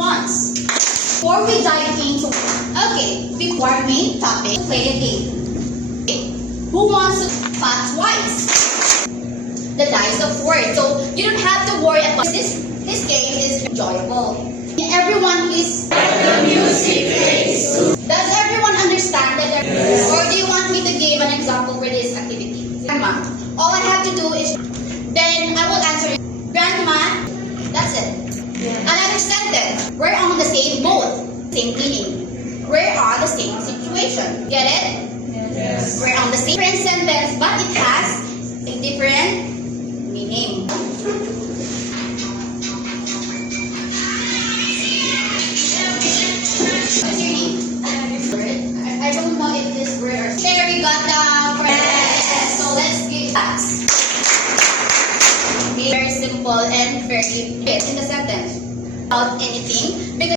once. Before we dive into, before our main topic, play a game. Okay. Who wants to spot twice? The dice of words. So you don't have to worry about this. This game is enjoyable. Everyone, please. Let the music plays. Does everyone understand that? Yes. Or do you want me to give an example for this activity? Grandma, all I have to do is, then I will answer. Grandma, that's it. Yes. Another sentence. We're on the same boat, same meaning. We're on the same situation. Get it? Yes. We're on the same sentence, but it has a different meaning. What's your name? I don't know if this word or there we got the yes. So let's give that. Very simple and very fit in the sentence without anything because